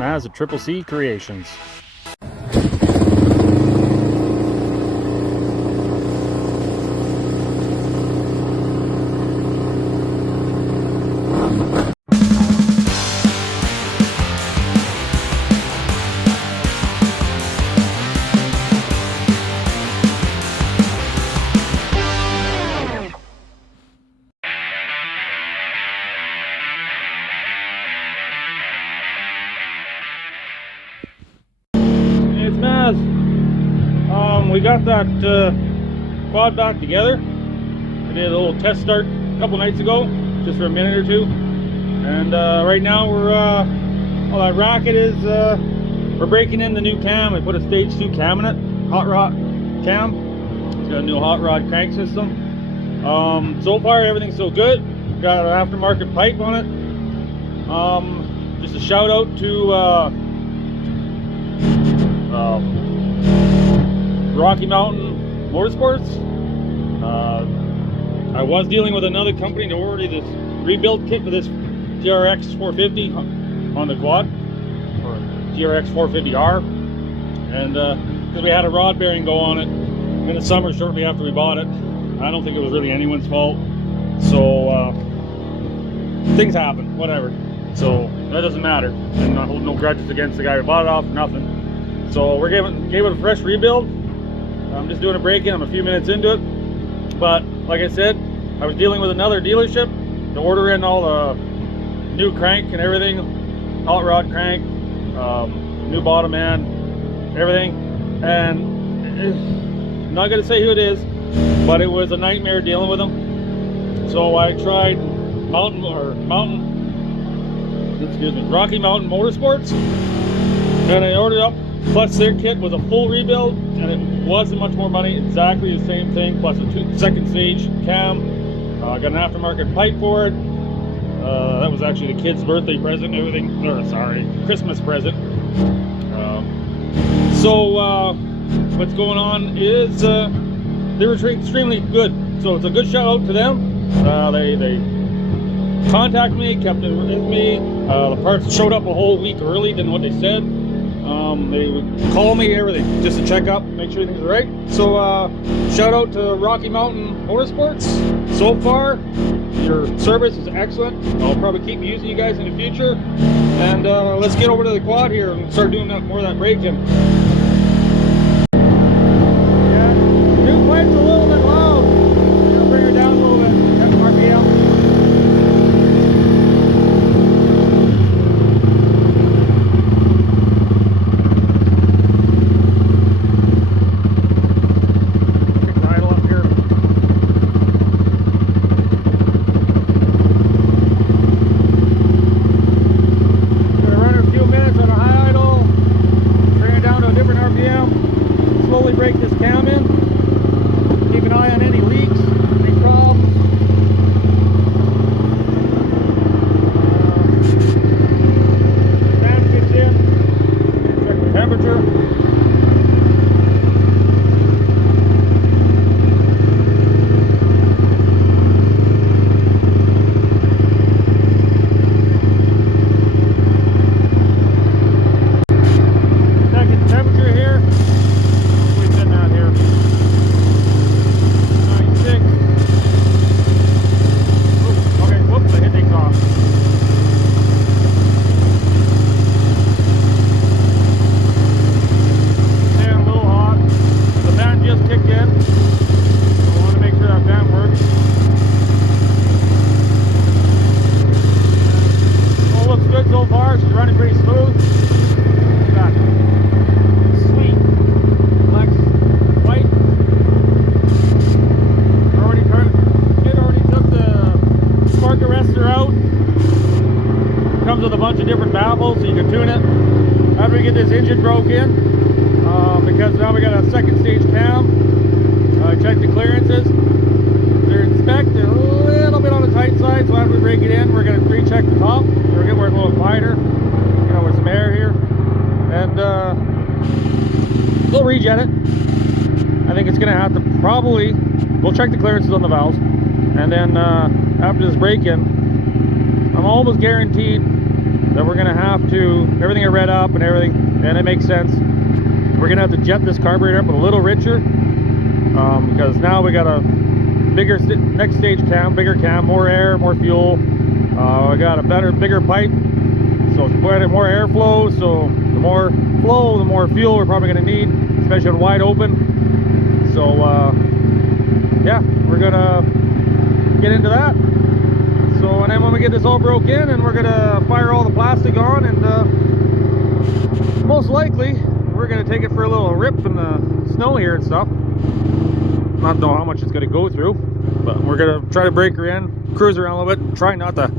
Maz at Triple C Creations. We got that quad back together. I did a little test start a couple nights ago, just for a minute or two, and right now we're well, that racket is we're breaking in the new cam. I put a stage 2 cam in it, hot rod cam. It's got a new hot rod crank system. So far everything's so good. Got an aftermarket pipe on it. Just a shout out to Rocky Mountain Motorsports. I was dealing with another company to order this rebuild kit for this TRX450 on the quad, or TRX450R, and because we had a rod bearing go on it in the summer shortly after we bought it. I don't think it was really anyone's fault, so things happen, whatever, so that doesn't matter, and I hold no grudges against the guy who bought it off, nothing. So we're gave it a fresh rebuild. I'm just doing a break-in. I'm a few minutes into it, but like I said, I was dealing with another dealership to order in all the new crank and everything, hot rod crank, new bottom end, everything, and not gonna say who it is, but it was a nightmare dealing with them. So I tried Rocky Mountain Motorsports, and I ordered up. Plus their kit was a full rebuild, and it wasn't much more money, exactly the same thing, plus a second stage cam. Got an aftermarket pipe for it. That was actually the kid's birthday present and everything, or sorry, Christmas present. So what's going on is they were extremely good, so it's a good shout out to them. They contacted me, kept it with me. The parts showed up a whole week early than what they said. They would call me, everything, just to check up, make sure everything's right. So shout out to Rocky Mountain Motorsports. So far your service is excellent. I'll probably keep using you guys in the future, and let's get over to the quad here and start doing more of that break-in. Yeah, the new pipe's a little bit loud. I'll bring her down a little bit, 10 RPM. Slowly break this cam in, keep an eye on any leaks, any problems. Cam gets in, check the temperature. Second temperature here. So far, she's running pretty smooth. Got sweet Lex white. Already took the spark arrestor out. Comes with a bunch of different baffles, so you can tune it. After we get this engine broke in, because now we got a second stage cam. Check the clearances. They're inspected a little bit on the tight side, so after we break it in, we're going to pre-check the top. We're going to work a little wider, you know, with some air here, and we'll rejet it. I think it's going to have to probably, we'll check the clearances on the valves, and then after this break-in, I'm almost guaranteed that we're gonna have to, everything I read up and everything, and it makes sense, we're gonna have to jet this carburetor up a little richer, because now we got a bigger next stage cam, bigger cam, more air, more fuel. We got a bigger pipe, so it's more airflow, so the more flow, the more fuel we're probably gonna need, especially on wide open. So yeah, we're gonna get into that. So, and then when we get this all broke in, and we're gonna fire all the plastic on, and most likely we're gonna take it for a little rip in the snow here and stuff. Not know how much it's gonna go through, but we're gonna try to break her in, cruise around a little bit, try not to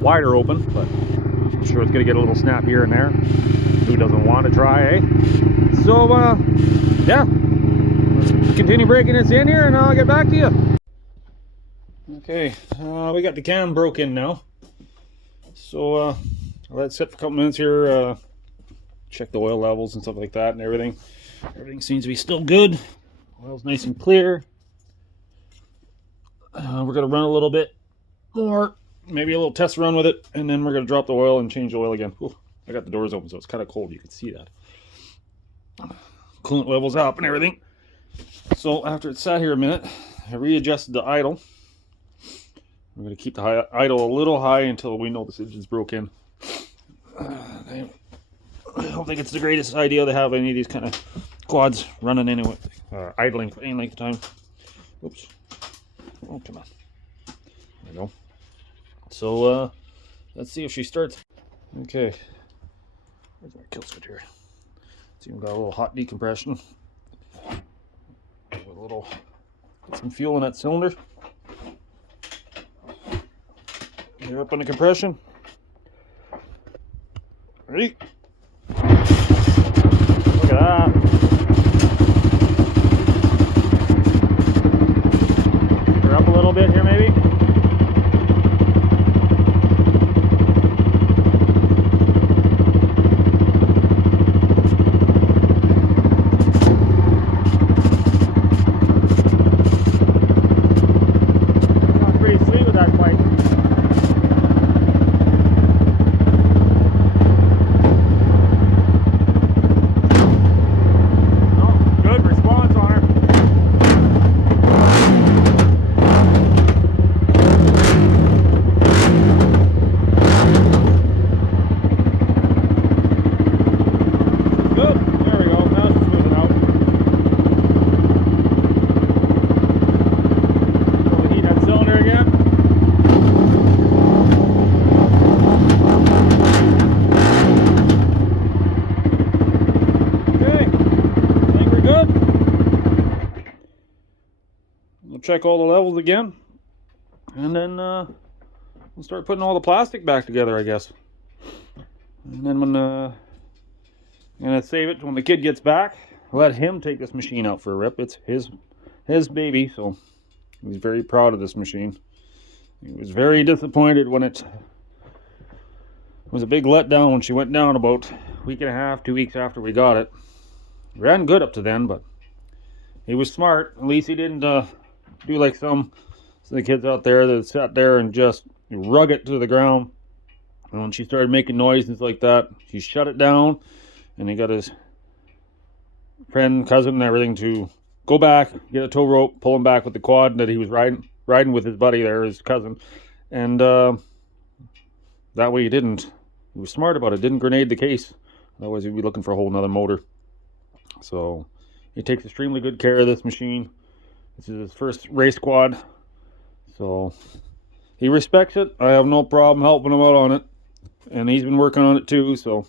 wide her open, but I'm sure it's gonna get a little snap here and there. Who doesn't want to try, eh? So yeah, continue breaking this in here, and I'll get back to you. Okay, we got the cam broke in now, so I'll let it sit for a couple minutes here, check the oil levels and stuff like that, and everything seems to be still good. Oil's nice and clear. We're gonna run a little bit more, maybe a little test run with it, and then we're gonna drop the oil and change the oil again. Ooh, I got the doors open, so it's kind of cold, you can see that. Coolant levels up and everything. So after it sat here a minute, I readjusted the idle. I'm going to keep the idle a little high until we know this engine's broken. I don't think it's the greatest idea to have any of these kind of quads running anyway, idling for any length of time. Oops. Oh, come on. There we go. So, let's see if she starts. Okay. Where's my kill switch here? See, we've got a little hot decompression. Get some fuel in that cylinder. You're up on the compression. Ready? Look at that. We're up a little bit here, maybe. Pretty sweet with that pipe. Check all the levels again, and then we'll start putting all the plastic back together, I guess. And then when I'm gonna save it when the kid gets back, let him take this machine out for a rip. It's his baby, so he's very proud of this machine. He was very disappointed when it was a big letdown when she went down about a week and a half, 2 weeks after we got it. Ran good up to then, but he was smart. At least he didn't do like some of the kids out there that sat there and just rug it to the ground. And when she started making noises like that, he shut it down, and he got his friend, cousin, and everything to go back, get a tow rope, pull him back with the quad that he was riding with his buddy there, his cousin. And that way he was smart about it, didn't grenade the case. Otherwise he'd be looking for a whole nother motor. So he takes extremely good care of this machine. This is his first race quad, so he respects it. I have no problem helping him out on it, and he's been working on it too. So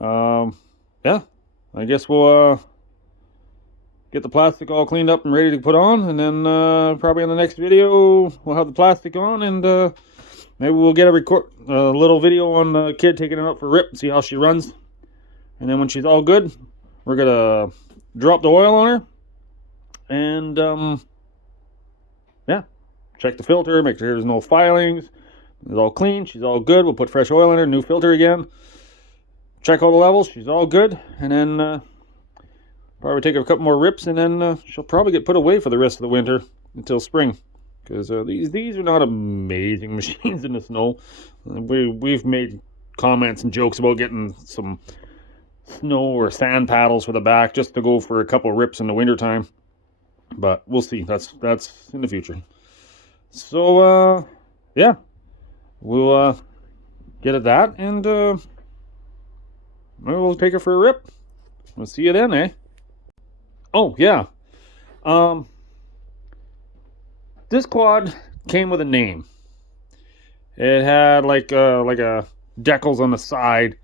yeah, I guess we'll get the plastic all cleaned up and ready to put on, and then probably in the next video we'll have the plastic on, and maybe we'll get a little video on the kid taking it out for a rip and see how she runs. And then when she's all good, we're gonna drop the oil on her. And yeah, check the filter, make sure there's no filings. It's all clean, she's all good. We'll put fresh oil in her, new filter again. Check all the levels, she's all good. And then probably take a couple more rips, and then she'll probably get put away for the rest of the winter until spring. because these are not amazing machines in the snow. We've made comments and jokes about getting some snow or sand paddles for the back just to go for a couple rips in the wintertime. But we'll see. That's in the future. So yeah, we'll get at that, and we'll take it for a rip. We'll see you then, eh? Oh yeah. This quad came with a name. It had like a decals on the side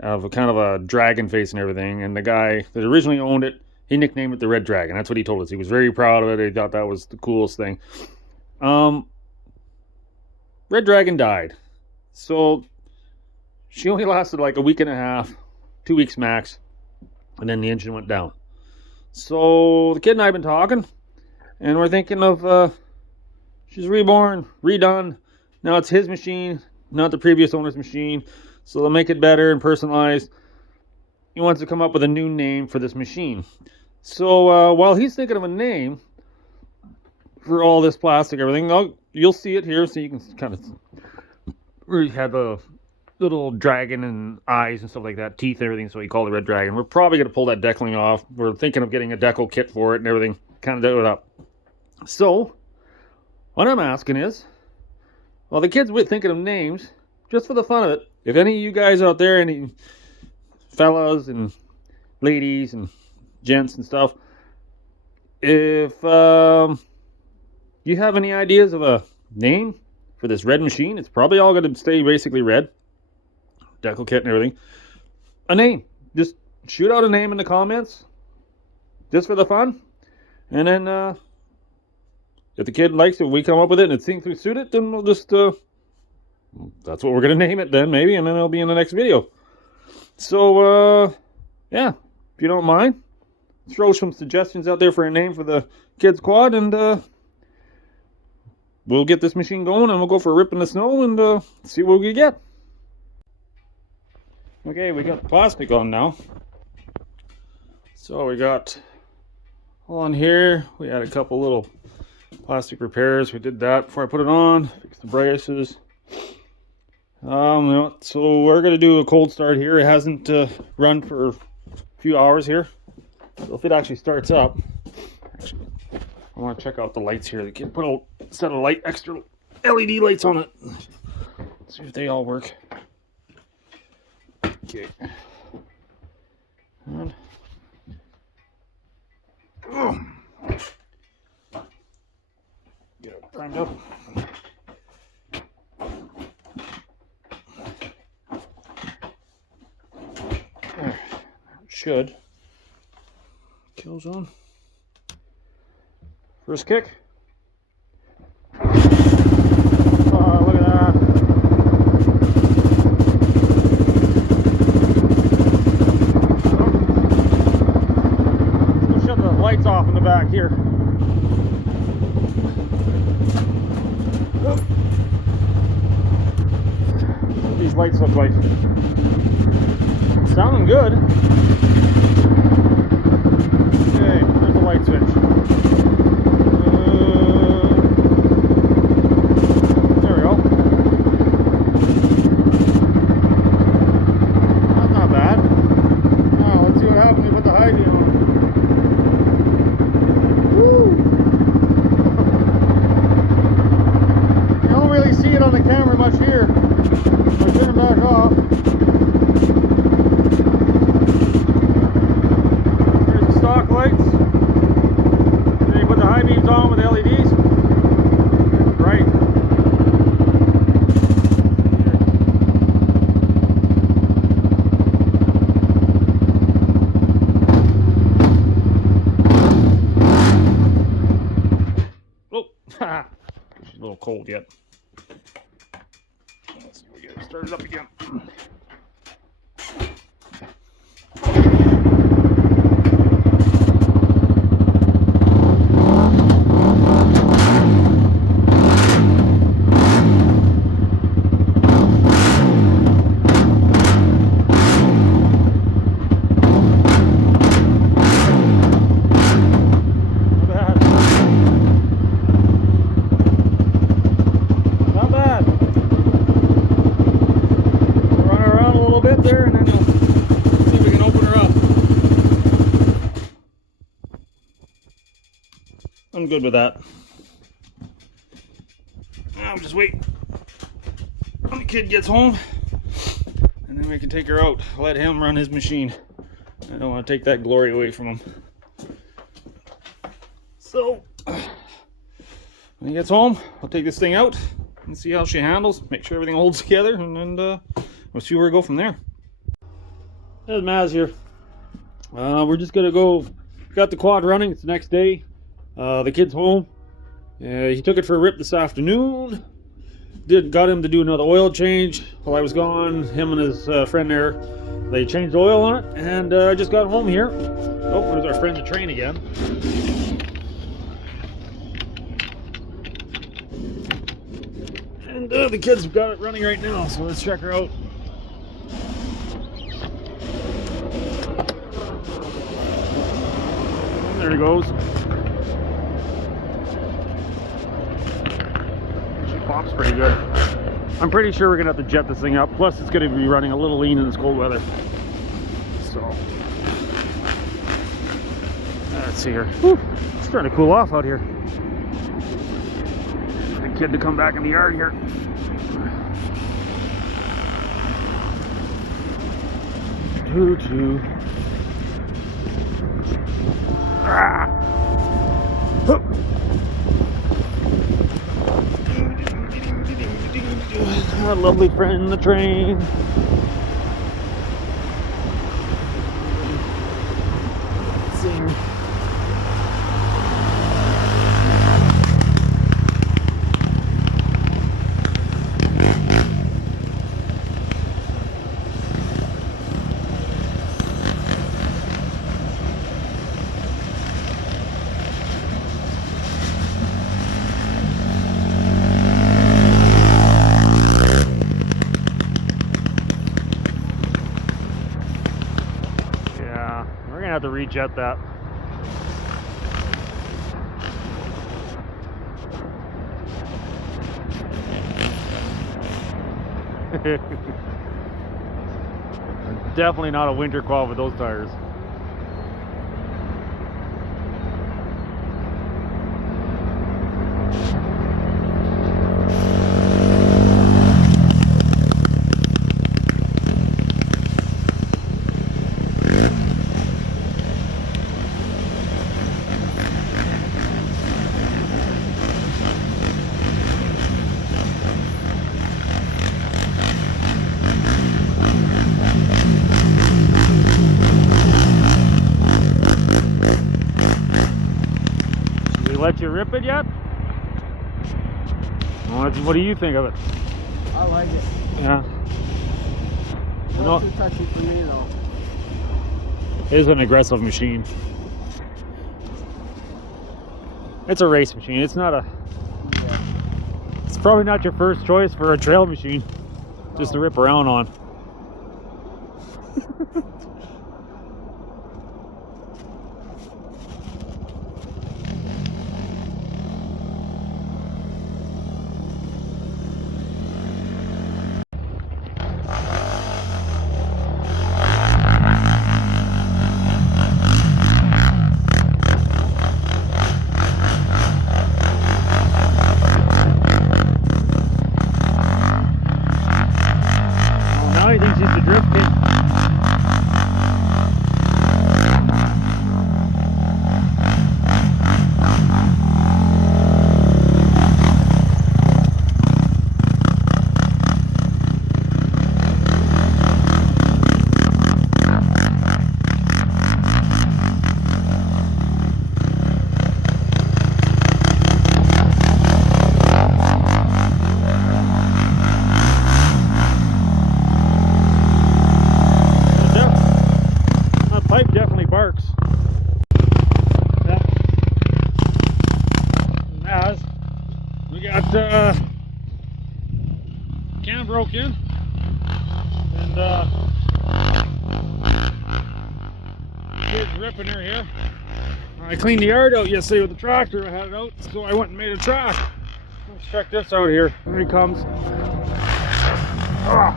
of a kind of a dragon face and everything. And the guy that originally owned it, he nicknamed it the Red Dragon. That's what he told us. He was very proud of it. He thought that was the coolest thing. Red Dragon died. So she only lasted like a week and a half, 2 weeks max, and then the engine went down. So the kid and I have been talking, and we're thinking of she's reborn, redone. Now it's his machine, not the previous owner's machine. So they'll make it better and personalized. He wants to come up with a new name for this machine. So while he's thinking of a name for all this plastic, everything, you'll see it here, so you can kind of. We have a little dragon and eyes and stuff like that, teeth and everything, so we call it Red Dragon. We're probably going to pull that decaling off. We're thinking of getting a decal kit for it and everything, kind of do it up. So what I'm asking is, while the kids were thinking of names, just for the fun of it, if any of you guys out there, any fellas and ladies and gents and stuff, if you have any ideas of a name for this red machine, it's probably all going to stay basically red, decal kit and everything. A name, just shoot out a name in the comments, just for the fun, and then if the kid likes it, we come up with it and it seems to suit it, then we'll just that's what we're going to name it then, maybe, and then it'll be in the next video. So yeah, if you don't mind, throw some suggestions out there for a name for the kids quad, and we'll get this machine going, and we'll go for a rip in the snow and see what we get. Okay, we got the plastic on now. So we got on here, we had a couple little plastic repairs. We did that before I put it on, fixed the braces. So we're going to do a cold start here. It hasn't run for a few hours here. So if it actually starts up, actually, I want to check out the lights here. The kid put a set of extra LED lights on it. Let's see if they all work. Okay. And, get it primed up. There. Should. Kills on. First kick. Oh, look at that. Let's go shut the lights off in the back here. What these lights look like. Sounding good. Okay, there's the light switch. There we go. That's not bad. Now let's see what happens when you put the high beam on. Woo! You don't really see it on the camera much here. I'll turn it back off. Lights. Then you put the high beams on with the LEDs. Right. Oh, she's a little cold yet. Let's see if we get it started up again. there, and then we'll see if we can open her up. I'm good with that. I'll just wait when the kid gets home, and then we can take her out. Let him run his machine. I don't want to take that glory away from him. So, when he gets home, I'll take this thing out and see how she handles, make sure everything holds together, and then we'll see where we go from there. There's Maz here. We're just gonna go, got the quad running, it's the next day. The kid's home. He took it for a rip this afternoon. Got him to do another oil change while I was gone. Him and his friend there, they changed oil on it, and I just got home here. Oh, there's our friend the train again. And the kids have got it running right now, so let's check her out. There he goes. Pops pretty good. I'm pretty sure we're gonna have to jet this thing up. Plus, it's gonna be running a little lean in this cold weather. So, let's see here. Whew, it's starting to cool off out here. The kid to come back in the yard here. Doo-doo. Ah. Hup. Our lovely friend the train. Let's see. Have to rejet that. Definitely not a winter quad with those tires. Let you rip it yet? What do you think of it? I like it. Yeah. Not too touchy for me though. It is an aggressive machine. It's a race machine. It's not a... Yeah. It's probably not your first choice for a trail machine. Just to rip around on. Now he thinks he's the drift kid. Cam broke in, and kid's ripping her here. I cleaned the yard out yesterday with the tractor. I had it out, so I went and made a track. Let's check this out here. Here he comes. Oh.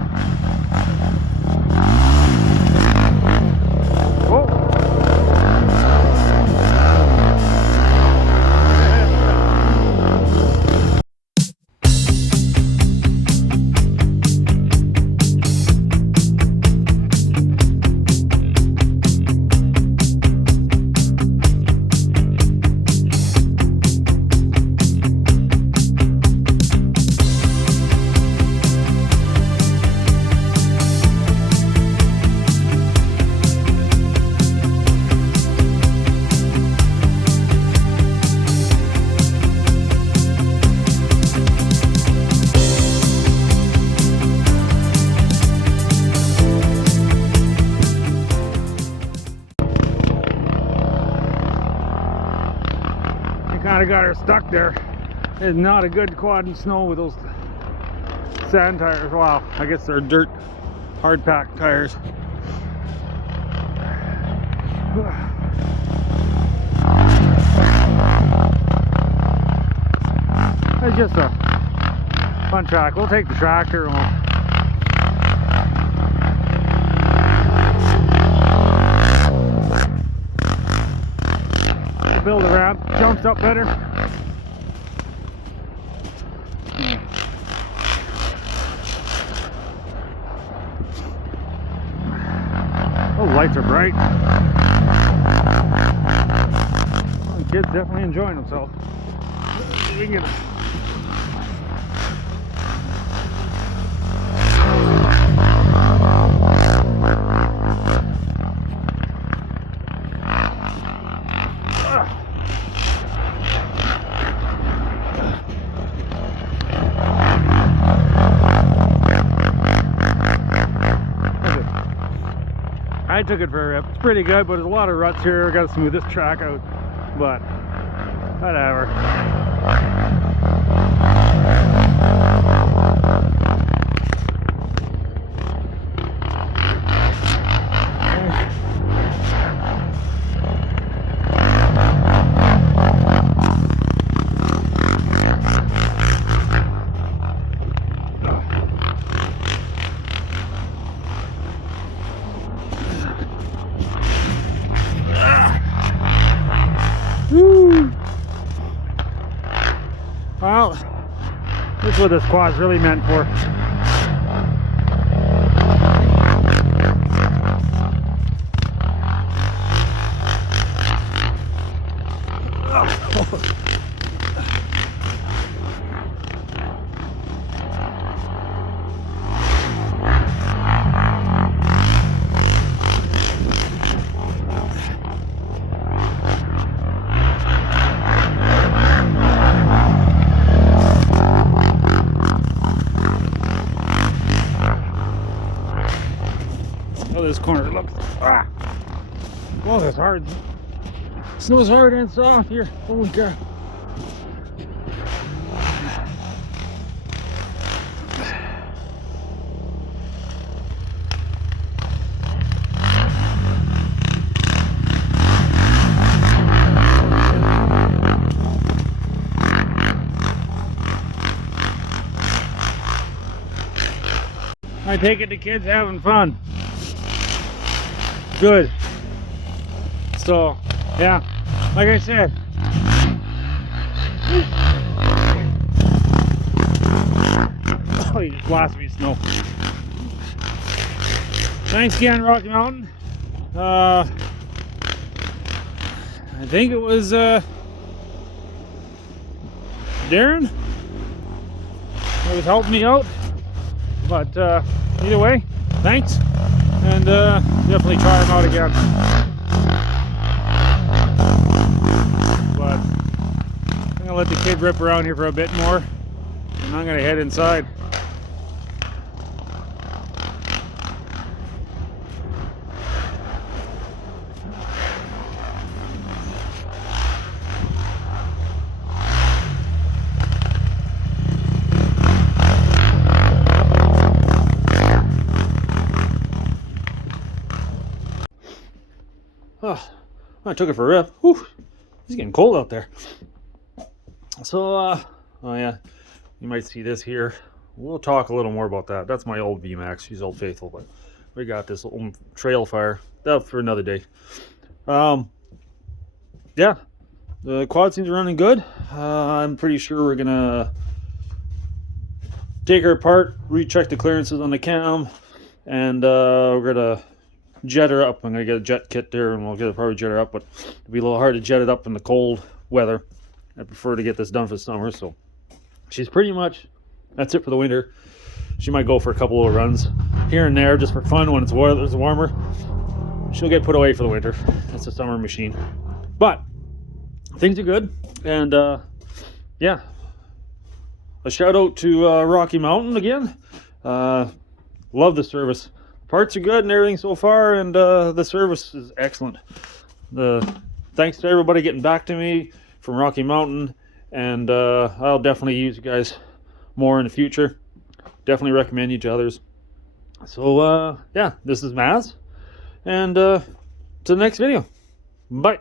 I got her stuck there. It's not a good quad in snow with those sand tires. Wow, I guess they're dirt hard pack tires. It's just a fun track. We'll take the tractor and we'll build a ramp. Jumps up better. Oh, lights are bright. Oh, the kid's definitely enjoying himself. We can get I took it for a rip. It's pretty good, but there's a lot of ruts here. I got to smooth this track out, but whatever. Woo. Well, this is what this quad's really meant for. This corner looks oh, that's hard. Snow's hard and soft here. Holy cow. I take it the kids having fun. Good. So, yeah, like I said, oh, you just blasted me snow. Thanks again, Rocky Mountain. I think it was Darren that was helping me out, but either way, thanks. And definitely try them out again. But I'm gonna let the kid rip around here for a bit more, and I'm gonna head inside. Oh, I took it for a rip. Whew, it's getting cold out there. So, oh yeah, you might see this here. We'll talk a little more about that. That's my old VMAX. She's old faithful, but we got this old trail fire. That for another day. Yeah, the quad seems running good. I'm pretty sure we're gonna take her apart, recheck the clearances on the cam, and we're gonna jet her up. I'm gonna get a jet kit there, and we'll probably jet her up, but it'll be a little hard to jet it up in the cold weather. I prefer to get this done for the summer, so she's pretty much, that's it for the winter. She might go for a couple of runs here and there just for fun when it's warmer. She'll get put away for the winter. That's a summer machine. But things are good, and yeah, a shout out to Rocky Mountain again. Love the service. Parts are good and everything so far, and the service is excellent. Thanks to everybody getting back to me from Rocky Mountain, and I'll definitely use you guys more in the future. Definitely recommend you to others. So yeah, this is Maz, and to the next video. Bye.